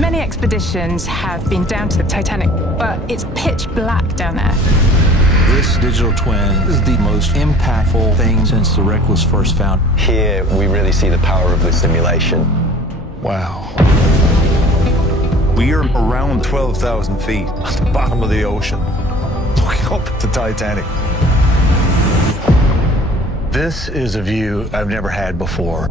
Many expeditions have been down to the Titanic, but it's pitch black down there. This digital twin is the most impactful thing since the wreck was first found. Here, we really see the power of the simulation. Wow. We are around 12,000 feet at the bottom of the ocean, looking up at the Titanic. This is a view I've never had before.